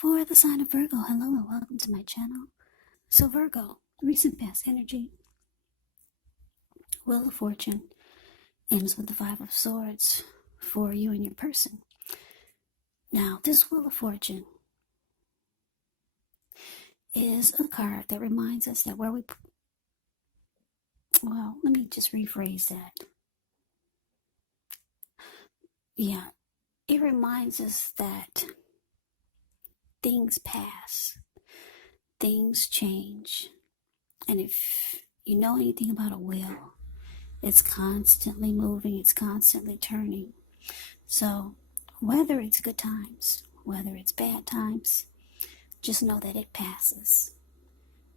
For the sign of Virgo, hello and welcome to my channel. So Virgo, recent past energy, Wheel of Fortune, ends with the Five of Swords for you and your person. Now, this Wheel of Fortune is a card that reminds us that let me just rephrase that. Yeah, it reminds us that things pass, things change, and if you know anything about a wheel, it's constantly moving, it's constantly turning. So whether it's good times, whether it's bad times, just know that it passes.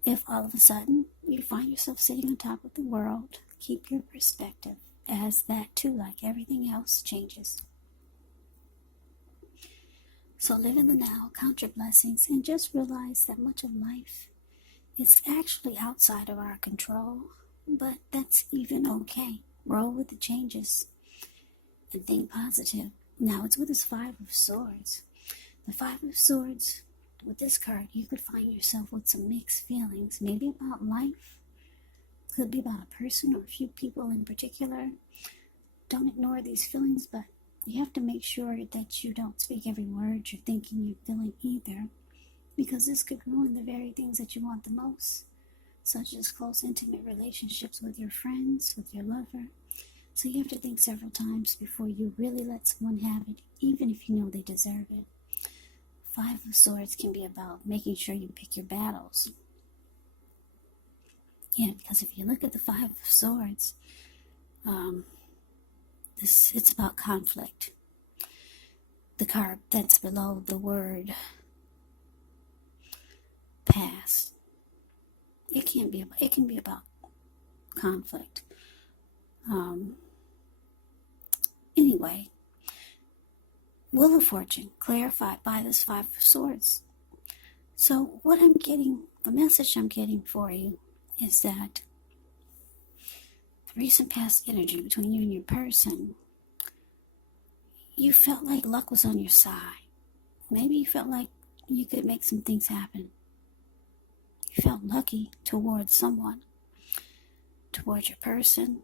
If all of a sudden you find yourself sitting on top of the world, keep your perspective, as that too, like everything else, changes. So live in the now, count your blessings, and just realize that much of life is actually outside of our control, but that's even okay. Roll with the changes and think positive. Now it's with this Five of Swords. The Five of Swords, with this card, you could find yourself with some mixed feelings, maybe about life, could be about a person or a few people in particular. Don't ignore these feelings, but you have to make sure that you don't speak every word you're thinking you're feeling either, because this could ruin the very things that you want the most, such as close, intimate relationships with your friends, with your lover. So you have to think several times before you really let someone have it, even if you know they deserve it. Five of Swords can be about making sure you pick your battles. Yeah, because if you look at the Five of Swords, it's about conflict. The card that's below the word past. It can be about conflict. Anyway, Wheel of Fortune clarified by this Five of Swords. So the message I'm getting for you is that the recent past energy between you and your person, you felt like luck was on your side. Maybe you felt like you could make some things happen. You felt lucky towards someone, towards your person.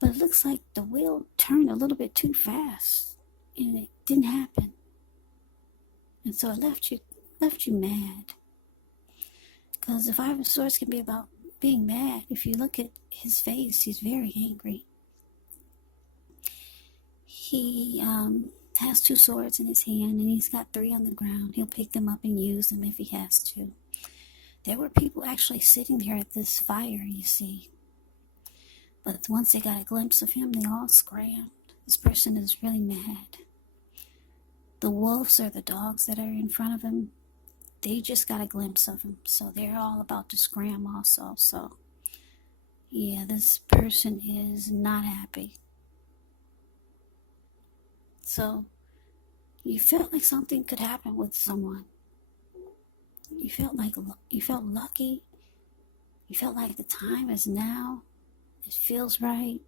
But it looks like the wheel turned a little bit too fast, and it didn't happen. And so it left you mad. Because the Five of Swords can be about being mad. If you look at his face, he's very angry. He has two swords in his hand, and he's got three on the ground. He'll pick them up and use them if he has to. There were people actually sitting there at this fire, you see. But once they got a glimpse of him, they all scrambled. This person is really mad. The wolves or the dogs that are in front of him, they just got a glimpse of him. So they're all about to scram also. So, yeah, this person is not happy. So, you felt like something could happen with someone. You felt lucky. You felt like the time is now. It feels right.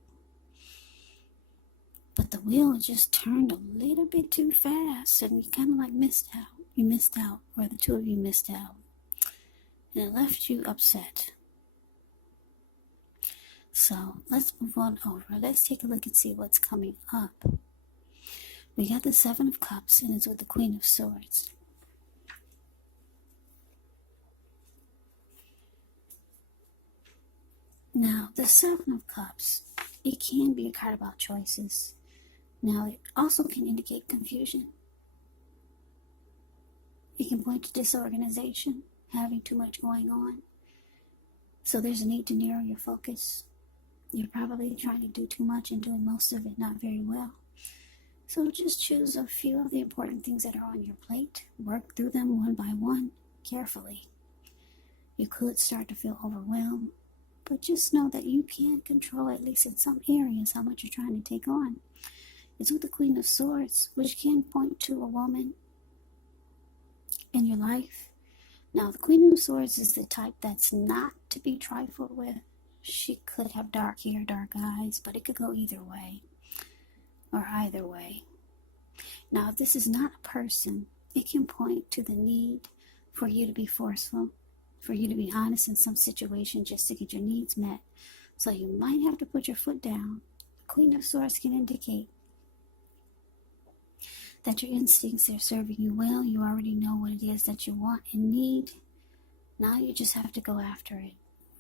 But the wheel just turned a little bit too fast, and you kind of like missed out. You missed out, or the two of you missed out. And it left you upset. So let's move on over. Let's take a look and see what's coming up. We got the Seven of Cups, and it's with the Queen of Swords. Now, the Seven of Cups, it can be a card about choices. Now, it also can indicate confusion. It can point to disorganization, having too much going on. So there's a need to narrow your focus. You're probably trying to do too much and doing most of it not very well. So just choose a few of the important things that are on your plate. Work through them one by one, carefully. You could start to feel overwhelmed, but just know that you can control, at least in some areas, how much you're trying to take on. It's with the Queen of Swords, which can point to a woman in your life. Now, the Queen of Swords is the type that's not to be trifled with. She could have dark hair, dark eyes, but it could go either way, or either way. Now, if this is not a person, it can point to the need for you to be forceful, for you to be honest in some situation just to get your needs met. So you might have to put your foot down. Queen of Swords can indicate that your instincts are serving you well. You already know what it is that you want and need. Now you just have to go after it.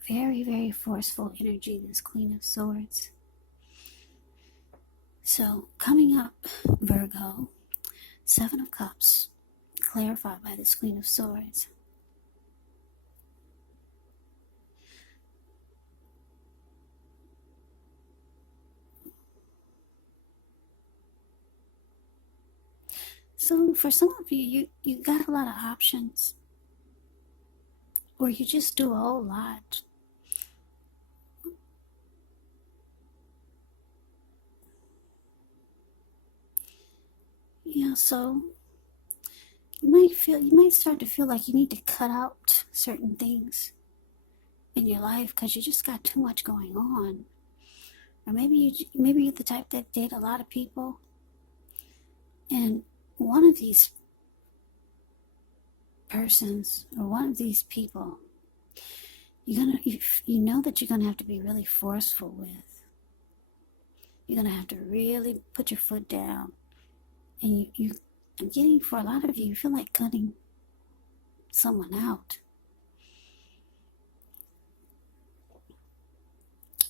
Very, very forceful energy, this Queen of Swords. So coming up, Virgo, Seven of Cups, clarified by this Queen of Swords. So for some of you, you got a lot of options. Or you just do a whole lot. Yeah, so you might start to feel like you need to cut out certain things in your life because you just got too much going on. Or maybe you're the type that date a lot of people, and one of these persons or one of these people, you know that you're gonna have to be really forceful with. You're gonna have to really put your foot down, and I'm getting, for a lot of you feel like cutting someone out.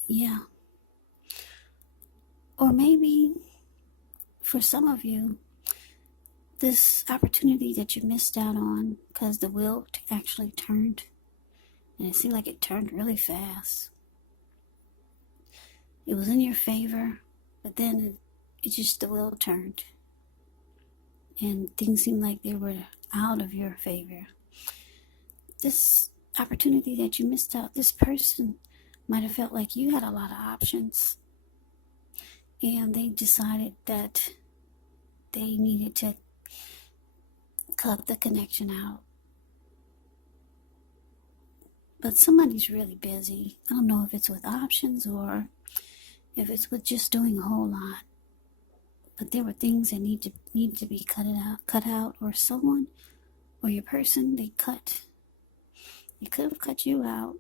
Yeah. Or maybe for some of you, this opportunity that you missed out on because the wheel actually turned, and it seemed like it turned really fast. It was in your favor, but then the wheel turned, and things seemed like they were out of your favor. This opportunity that you missed out, this person might have felt like you had a lot of options, and they decided that they needed to cut the connection out. But somebody's really busy. I don't know if it's with options or if it's with just doing a whole lot. But there were things that need to be cut out, or someone or your person, they could have cut you out,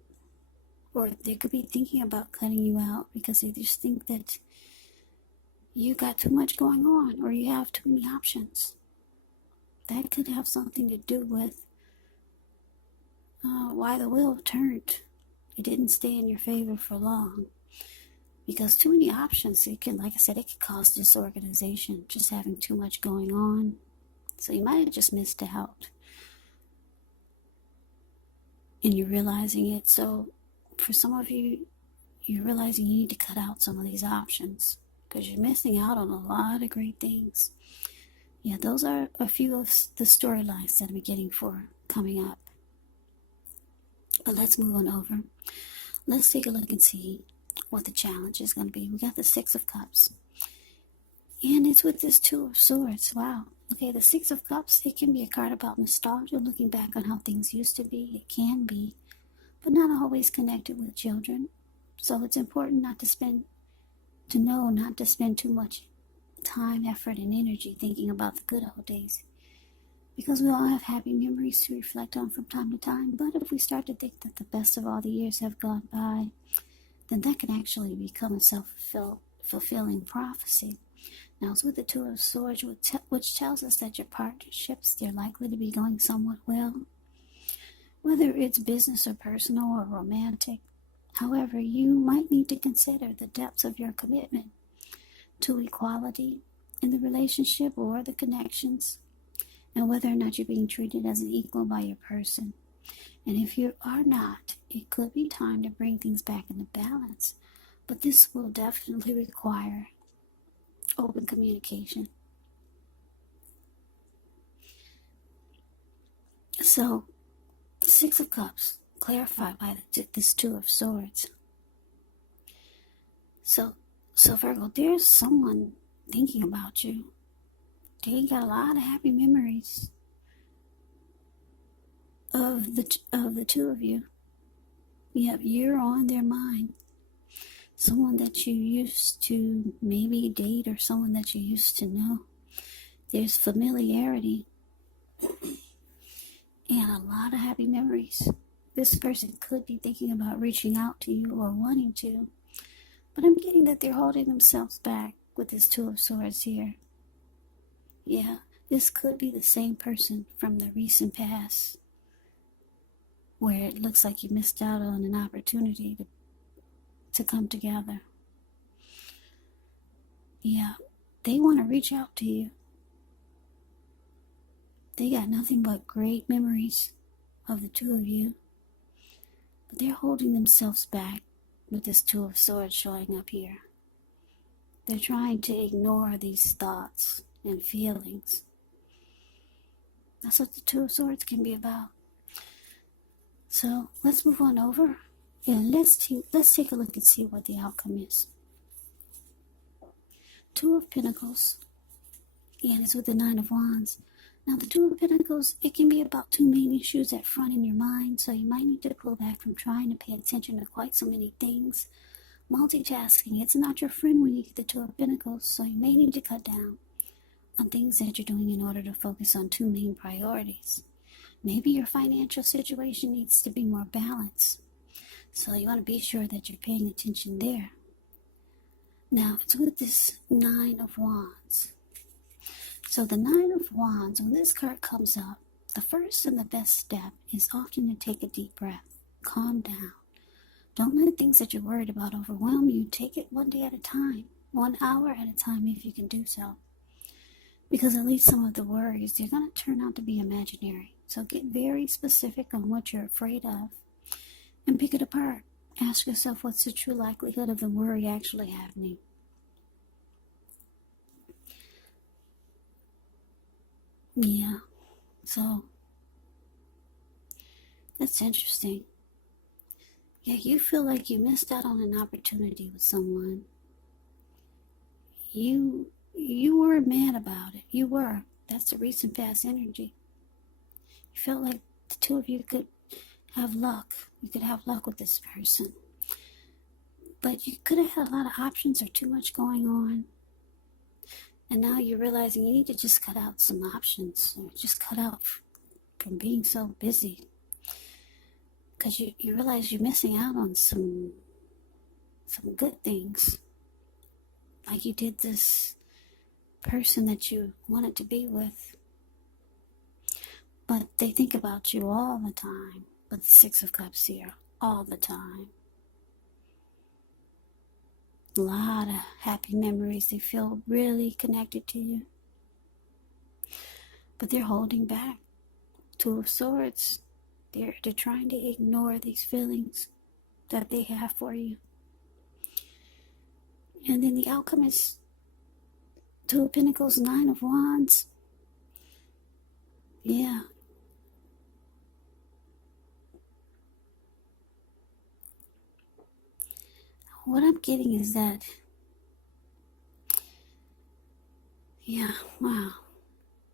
or they could be thinking about cutting you out because they just think that you got too much going on, or you have too many options. That could have something to do with why the wheel turned. It didn't stay in your favor for long. Because too many options, it can cause disorganization, just having too much going on. So you might have just missed out. And you're realizing it. So for some of you, you're realizing you need to cut out some of these options because you're missing out on a lot of great things. Yeah, those are a few of the storylines that I'm getting for coming up. But let's move on over. Let's take a look and see what the challenge is going to be. We got the Six of Cups. And it's with this Two of Swords. Wow. Okay, the Six of Cups, it can be a card about nostalgia, looking back on how things used to be. It can be, but not always connected with children. So it's important not to spend too much time, effort, and energy thinking about the good old days. Because we all have happy memories to reflect on from time to time. But if we start to think that the best of all the years have gone by, then that can actually become a self-fulfilling prophecy. Now, it's with the Two of Swords, which tells us that your partnerships, they're likely to be going somewhat well. Whether it's business or personal or romantic. However, you might need to consider the depths of your commitment to equality in the relationship or the connections, and whether or not you're being treated as an equal by your person. And if you are not, it could be time to bring things back into balance. But this will definitely require open communication. So, Six of Cups, clarified by this Two of Swords. So Virgo, there's someone thinking about you. They got a lot of happy memories of the two of you. Yep, you're on their mind. Someone that you used to maybe date, or someone that you used to know. There's familiarity. And a lot of happy memories. This person could be thinking about reaching out to you or wanting to, but I'm getting that they're holding themselves back with this Two of Swords here. Yeah, this could be the same person from the recent past, where it looks like you missed out on an opportunity to come together. Yeah, they want to reach out to you. They got nothing but great memories of the two of you, but they're holding themselves back with this Two of Swords showing up here. They're trying to ignore these thoughts and feelings. That's what the Two of Swords can be about. So let's move on over and let's take a look and see what the outcome is. Two of Pentacles, and it's with the Nine of Wands. Now the Two of Pentacles, it can be about two main issues at front in your mind, so you might need to pull back from trying to pay attention to quite so many things. Multitasking, it's not your friend when you get the Two of Pentacles, so you may need to cut down on things that you're doing in order to focus on two main priorities. Maybe your financial situation needs to be more balanced, so you want to be sure that you're paying attention there. Now, it's with this Nine of Wands. So the Nine of Wands, when this card comes up, the first and the best step is often to take a deep breath. Calm down. Don't let things that you're worried about overwhelm you. Take it one day at a time, 1 hour at a time if you can do so. Because at least some of the worries, they're going to turn out to be imaginary. So get very specific on what you're afraid of and pick it apart. Ask yourself, what's the true likelihood of the worry actually happening? Yeah, so that's interesting. Yeah, you feel like you missed out on an opportunity with someone. You were mad about it. You were. That's the recent past energy. You felt like the two of you could have luck. You could have luck with this person. But you could have had a lot of options or too much going on. And now you're realizing you need to just cut out some options. Or just cut out from being so busy. Because you realize you're missing out on some good things. Like you did this person that you wanted to be with. But they think about you all the time. With the Six of Cups here, all the time. A lot of happy memories. They feel really connected to you. But they're holding back. Two of Swords. They're trying to ignore these feelings that they have for you. And then the outcome is Two of Pentacles, Nine of Wands. Yeah. What I'm getting is that, yeah, wow.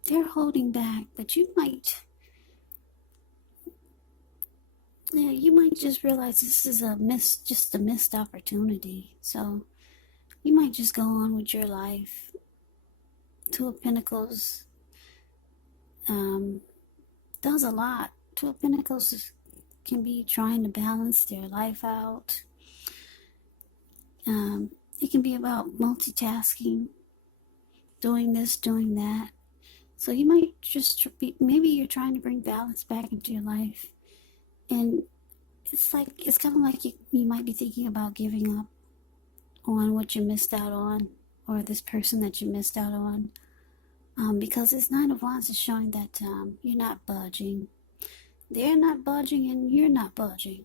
They're holding back, but you might just realize this is just a missed opportunity. So you might just go on with your life. Two of Pentacles does a lot. Two of Pentacles can be trying to balance their life out. It can be about multitasking, doing this, doing that. So you might just maybe you're trying to bring balance back into your life. And it's kind of like you might be thinking about giving up on what you missed out on, or this person that you missed out on. Because this Nine of Wands is showing that you're not budging. They're not budging and you're not budging.